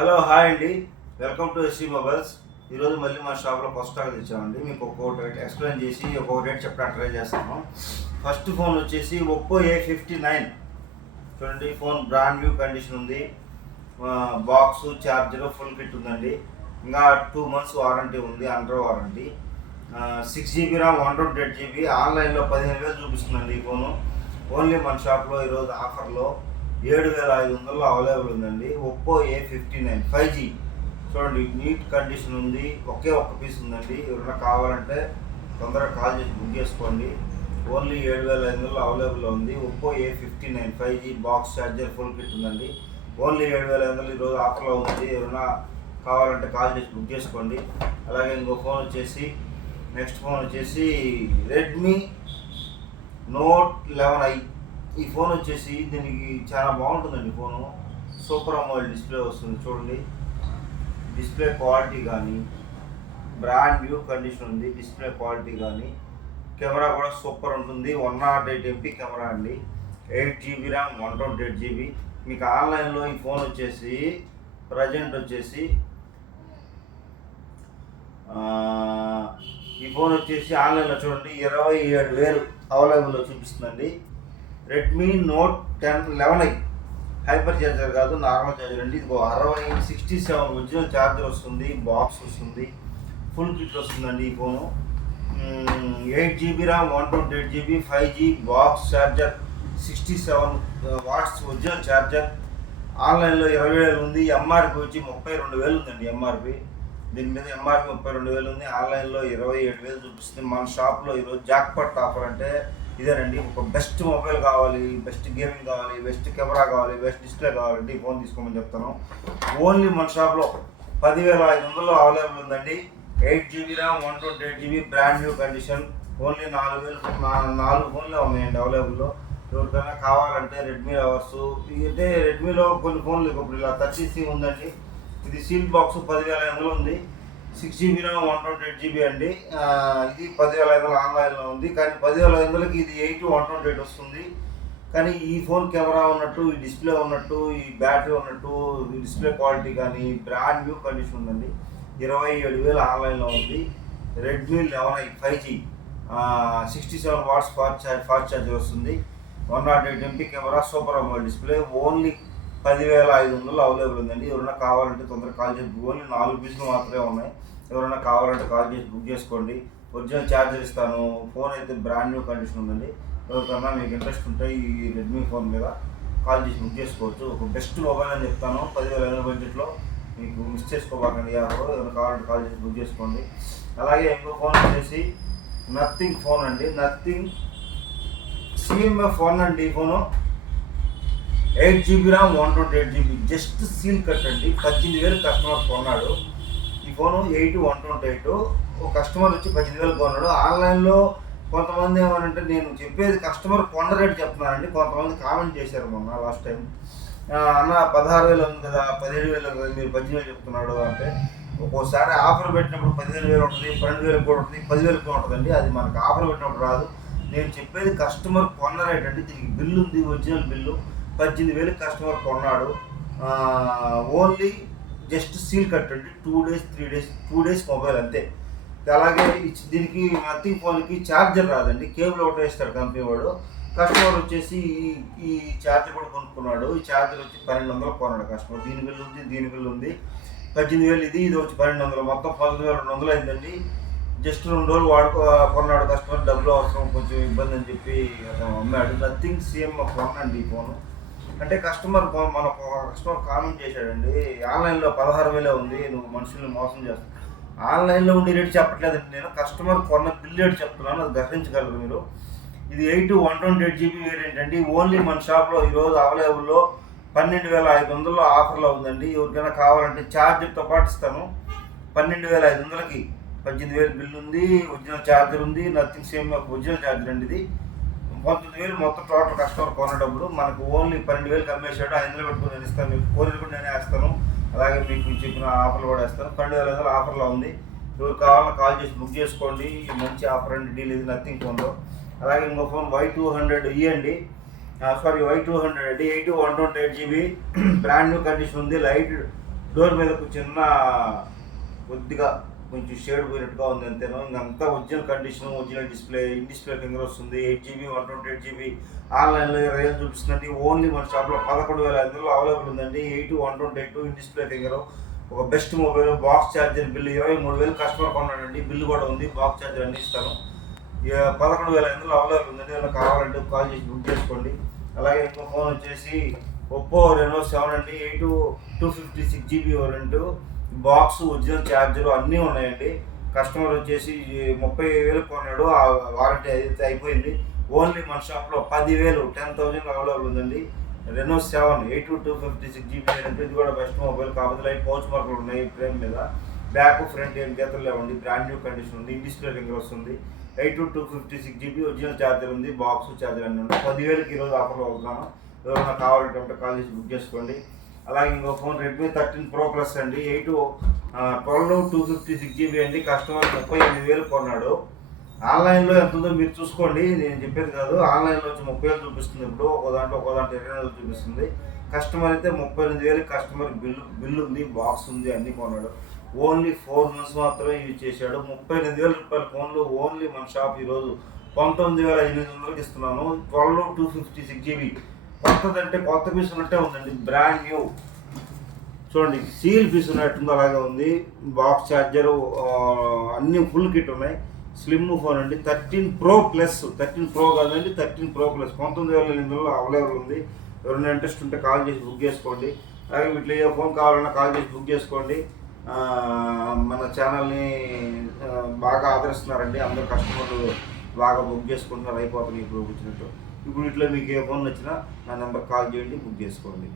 Hello hi అండి, welcome to SC mobiles. ఈరోజు మళ్ళీ మా షాప్లో ఫస్ట్ స్టాక్ తెచ్చామండి. మీకు ఒక్కొక్క రేట్ ఎక్స్ప్లెయిన్ చేసి ఒక్కొక్క రేట్ చెప్పడానికి ట్రై చేస్తాము. ఫస్ట్ ఫోన్ వచ్చేసి ఒప్పో A59 చూడండి. ఫోన్ బ్రాండ్ న్యూ కండిషన్ ఉంది. బాక్స్, ఛార్జర్, ఫుల్ కిట్ ఉందండి. ఇంకా 2 months వారంటీ ఉంది, under warranty. 6GB RAM, 128GB. ఆన్లైన్లో 15,000 చూపిస్తుందండి ఈ ఫోను. ఓన్లీ మన షాప్లో ఈరోజు ఆఫర్లో 7,500 అవైలబుల్ ఉందండి. ఒప్పో A59 5G చూడండి, నీట్ కండిషన్ ఉంది. ఒకే ఒక్క పీస్ ఉందండి. ఎవరైనా కావాలంటే తొందరగా కాల్ చేసి బుక్ చేసుకోండి. ఓన్లీ 7,500 అవైలబుల్ ఉంది. Oppo A59 5G box, charger, full kit ఉందండి. ఓన్లీ 7,500 ఈరోజు ఆఫర్లో ఉంది. ఎవరైనా కావాలంటే కాల్ చేసి బుక్ చేసుకోండి. అలాగే ఇంకో ఫోన్ వచ్చేసి, నెక్స్ట్ ఫోన్ వచ్చేసి రెడ్మీ నోట్ 11i. ఈ ఫోన్ వచ్చేసి దీనికి చాలా బాగుంటుందండి. ఫోను సూపర్ అమోల్డ్ డిస్ప్లే వస్తుంది చూడండి. డిస్ప్లే క్వాలిటీ కానీ బ్రాండ్ న్యూ కండిషన్ ఉంది. డిస్ప్లే క్వాలిటీ కానీ కెమెరా కూడా సూపర్ ఉంటుంది. 108 MP కెమెరా అండి. 8GB RAM, 128GB. మీకు ఆన్లైన్లో ఈ ఫోన్ వచ్చేసి ప్రజెంట్ వచ్చేసి ఆన్లైన్లో చూడండి 27,000 అవైలబుల్లో చూపిస్తుందండి. Redmi note 11i hyper charger కాదు, నార్మల్ ఛార్జర్ అండి. ఇది 67 ఒరిజినల్ ఛార్జర్ వస్తుంది, బాక్స్ వస్తుంది, ఫుల్ కిట్ వస్తుందండి ఈ phone. 8GB RAM, 128GB, 5G box charger, 67 watts original charger. ఆన్లైన్లో 20,000 ఉంది. ఎంఆర్పి వచ్చి 32,000 ఉందండి. ఎంఆర్పి దీని మీద ఎంఆర్పి 32,000 ఉంది. ఆన్లైన్లో 27,000 చూపిస్తుంది. మన షాప్లో ఈరోజు జాక్పాట్ ఆఫర్ అంటే ఇదేనండి. ఒక బెస్ట్ మొబైల్ కావాలి, బెస్ట్ గేమింగ్ కావాలి, బెస్ట్ కెమెరా కావాలి, బెస్ట్ డిస్ప్లే కావాలండి ఈ ఫోన్ తీసుకోమని చెప్తాను. ఓన్లీ మన షాప్లో 10,500 అవైలబుల్ ఉందండి. 8GB RAM, 128GB, brand new condition. Only 4 ఫోన్లే ఉన్నాయండి అవైలబుల్లో. ఎవరికైనా కావాలంటే రెడ్మీ లవర్స్ అంటే రెడ్మీలో కొన్ని ఫోన్లు ఇప్పుడు ఇలా 30C ఉందండి. ఇది సీల్ బాక్స్ 10,500 ఉంది. 6GB ర్యామ్, 128GB అండి. ఇది 10,500 ఆన్లైన్లో ఉంది. కానీ 10,500కి ఇది 8 128 వస్తుంది. కానీ ఈ ఫోన్ కెమెరా ఉన్నట్టు, ఈ డిస్ప్లే ఉన్నట్టు, ఈ బ్యాటరీ ఉన్నట్టు, ఈ డిస్ప్లే క్వాలిటీ కానీ బ్రాండ్ న్యూ కండిషన్ ఉందండి. 27,000 ఆన్లైన్లో ఉంది. Redmi 11i 5G 67 watts fast charger వస్తుంది. 108 MP camera, super AMOLED display. Only 10,500 available ఉందండి. ఎవరైనా కావాలంటే తొందరగా కాల్ చేసి, ఓన్లీ 4 పీసులు మాత్రమే ఉన్నాయి. ఎవరైనా కావాలంటే కాల్ చేసి బుక్ చేసుకోండి. ఒరిజినల్ ఛార్జర్ ఇస్తాను. ఫోన్ అయితే బ్రాండ్ న్యూ కండిషన్ ఉందండి. ఎవరికన్నా మీకు ఇంట్రెస్ట్ ఉంటే ఈ రెడ్మీ ఫోన్ మీద కాల్ చేసి బుక్ చేసుకోవచ్చు. ఒక బెస్ట్ మొబైల్ అని చెప్తాను. 10,500 బడ్జెట్లో మీకు మిస్ చేసుకోబాకండి. ఎవరైనా కావాలంటే కాల్ చేసి బుక్ చేసుకోండి. అలాగే ఇంకో ఫోన్ వచ్చేసి నథింగ్ ఫోన్ అండి. నథింగ్ CMF ఫోన్ అండి. ఈ phone 8GB RAM, 128GB, just seal cut అండి. 18,000 కస్టమర్ కొన్నాడు ఈ ఫోను. 8 128 ఒక కస్టమర్ వచ్చి 18,000 కొన్నాడు. ఆన్లైన్లో కొంతమంది ఏమనంటే, నేను చెప్పేది కస్టమర్ కొన్న రేటు చెప్తున్నానండి. కొంతమంది కామెంట్ చేశారు మొన్న లాస్ట్ టైం, అన్న 16,000 ఉంది కదా, 17,000 కదా, మీరు 18,000 చెప్తున్నాడు అంటే. ఒక్కోసారి ఆఫర్ పెట్టినప్పుడు 15,000 ఉంటుంది, 12,000 కూడా ఉంటుంది, 10,000 కూడా ఉంటుందండి. అది మనకు ఆఫర్ పెట్టినప్పుడు రాదు. నేను చెప్పేది కస్టమర్ కొన్న రేట్ అండి. దీనికి బిల్లు ఉంది, ఒరిజినల్ బిల్లు. 18,000 కస్టమర్ కొన్నాడు. ఓన్లీ జస్ట్ సీల్ కట్ అండి. 2 days 3 days 2 days మొబైల్ అంతే. అలాగే దీనికి నథింగ్ ఫోన్కి ఛార్జర్ రాదండి. కేబుల్ ఒకటి వేస్తాడు కంపెనీ వాడు. కస్టమర్ వచ్చేసి ఈ ఛార్జర్ కూడా కొనుక్కున్నాడు. ఈ ఛార్జర్ వచ్చి 1,200 కొన్నాడు కస్టమర్. దీని బిల్లు ఉంది, దీని బిల్లు ఉంది. 18,000 ఇది వచ్చి 1,200, మొత్తం 12,200 అయిందండి. జస్ట్ 2 రోజులు కొన్నాడు కస్టమర్. డబ్బులు అవసరం, కొంచెం ఇబ్బంది అని చెప్పి అతను అమ్మాడు. నథింగ్ CMF ఫోన్ అండి ఈ ఫోను. అంటే కస్టమర్ కామెంట్ చేశాడండి, ఆన్లైన్లో 16,000 ఉంది, నువ్వు మనుషుల్ని మోసం చేస్తావు. ఆన్లైన్లో ఉండి రేటు చెప్పట్లేదండి నేను. కస్టమర్ కొన్న బిల్ రేటు చెప్తున్నాను, అది గ్రహించగలరు మీరు. ఇది 8 128GB వేరియంట్ అండి. ఓన్లీ మన షాప్లో ఈరోజు అవైలబుల్లో 12,500 ఆఫర్లో ఉందండి. ఎవరికైనా కావాలంటే ఛార్జర్తో పాటు ఇస్తాను. 12,500కి 18,000 బిల్ ఉంది, ఒరిజినల్ ఛార్జర్ ఉంది. నథింగ్ CMF ఒరిజినల్ ఛార్జర్ అండి. ఇది 19,000 మొత్తం టోటల్ కస్టమర్ కొనేటప్పుడు. మనకు ఓన్లీ 12,000 అమ్మేసాడు. 500 పెట్టుకుని నేను ఇస్తాను. మీకు కోరికలు కూడా నేనే వేస్తాను. అలాగే మీకు చెప్పిన ఆఫర్లు కూడా వేస్తాను. 12,500 ఆఫర్లో ఉంది. ఎవరు కావాలన్నా కాల్ చేసి బుక్ చేసుకోండి. మంచి ఆఫర్ అండి, డీల్ ఇది నథింగ్ ఫోన్లో. అలాగే ఇంకో ఫోన్ Y200 అండి. Y200 అండి. 8 128GB బ్రాండ్ న్యూ కండిషన్ ఉంది. లైట్ డోర్ మీద చిన్న కొద్దిగా కొంచెం షేడ్ పోయినట్టుగా ఉంది అంతేనో. ఇంకంతా original condition, original display, in display finger వస్తుంది. 8GB 128GB ఆన్లైన్లో 20,000 చూపిస్తుందండి. ఓన్లీ మన షాప్లో 11,500 అవైలబుల్ ఉందండి. 8 128 ఇన్ డిస్ప్లే ఫింగర్, ఒక best mobile, box charger bill 23,000 customer కొన్నాడండి. బిల్లు కూడా ఉంది, బాక్స్ ఛార్జర్ అన్ని ఇస్తాను. 11,500 అవైలబుల్ ఉందండి. ఏమైనా కావాలంటే కాల్ చేసి బుక్ చేసుకోండి. అలాగే ఇంకో ఫోన్ వచ్చేసి ఒప్పో రెనో 7 అండి. 8 256GB variant, box, original charger అన్నీ ఉన్నాయండి. కస్టమర్ వచ్చేసి 30,000 కొన్నాడు, ఆ వారంటీ అయితే అయిపోయింది. ఓన్లీ మన షాప్లో 10,000 10,000 అవైలబుల్ ఉందండి. రెనో 7 8 256GB వేరియంట్, ఇది కూడా బెస్ట్ మొబైల్. కాకపోతే లైట్ పౌచ్ మార్కులు ఉన్నాయి ఫ్రేమ్ మీద, బ్యాక్ ఫ్రంట్ ఏం గీతలు లేవండి. బ్రాండ్ న్యూ కండిషన్ ఉంది, డిస్ప్లే ఫింగర్ వస్తుంది. 8 256GB ఒరిజినల్ ఛార్జర్ ఉంది, బాక్స్ ఛార్జర్ అన్నీ ఉంది. 10,000కి ఈరోజు ఆఫర్లో అవుతున్నాను. ఎవరైనా కావాలంటే కాల్ చేసి బుక్ చేసుకోండి. అలాగే ఇంకో ఫోన్ రెడ్మీ 13 Pro Plus అండి. 12 256GB అండి. కస్టమర్ 38,000 కొన్నాడు. ఆన్లైన్లో ఎంత ఉందో మీరు చూసుకోండి, నేను చెప్పేది కాదు. ఆన్లైన్లో వచ్చి 30,000 చూపిస్తుంది. ఇప్పుడు ఒక దాంట్లో 20,000 చూపిస్తుంది. కస్టమర్ అయితే 38,000 కస్టమర్ బిల్లు ఉంది, బాక్స్ ఉంది, అన్నీ కొన్నాడు. ఓన్లీ 4 months మాత్రమే యూజ్ చేశాడు. 38,000 రూపాయల ఫోన్లు ఓన్లీ మన షాప్ ఈరోజు 19,800కి ఇస్తున్నాను. 12 256GB కొత్తదంటే కొత్త పీస్ ఉన్నట్టే ఉందండి, బ్రాండ్ న్యూ. చూడండి, సీల్ పీస్ ఉన్నట్టుంది, అలాగే ఉంది. బాక్స్ ఛార్జరు అన్నీ ఫుల్ కిట్ ఉన్నాయి. స్లిమ్ ఫోన్ అండి. 13 Pro Plus, 13 Pro కాదండి, 13 Pro Plus 19,800 అవైలబుల్ ఉంది. ఎవరైనా ఇంట్రెస్ట్ ఉంటే కాల్ చేసి బుక్ చేసుకోండి. అలాగే వీటిలో ఏ ఫోన్ కావాలన్నా కాల్ చేసి బుక్ చేసుకోండి. మన ఛానల్ని బాగా ఆదరిస్తున్నారండి, అందరు కస్టమర్లు బాగా బుక్ చేసుకుంటున్నారు, అయిపోతుంది ఇప్పుడు వచ్చినట్టు. ఇప్పుడు ఇట్లా మీకు ఏ ఫోన్ వచ్చినా నా నెంబర్ కాల్ చేయండి, బుక్ చేసుకోండి.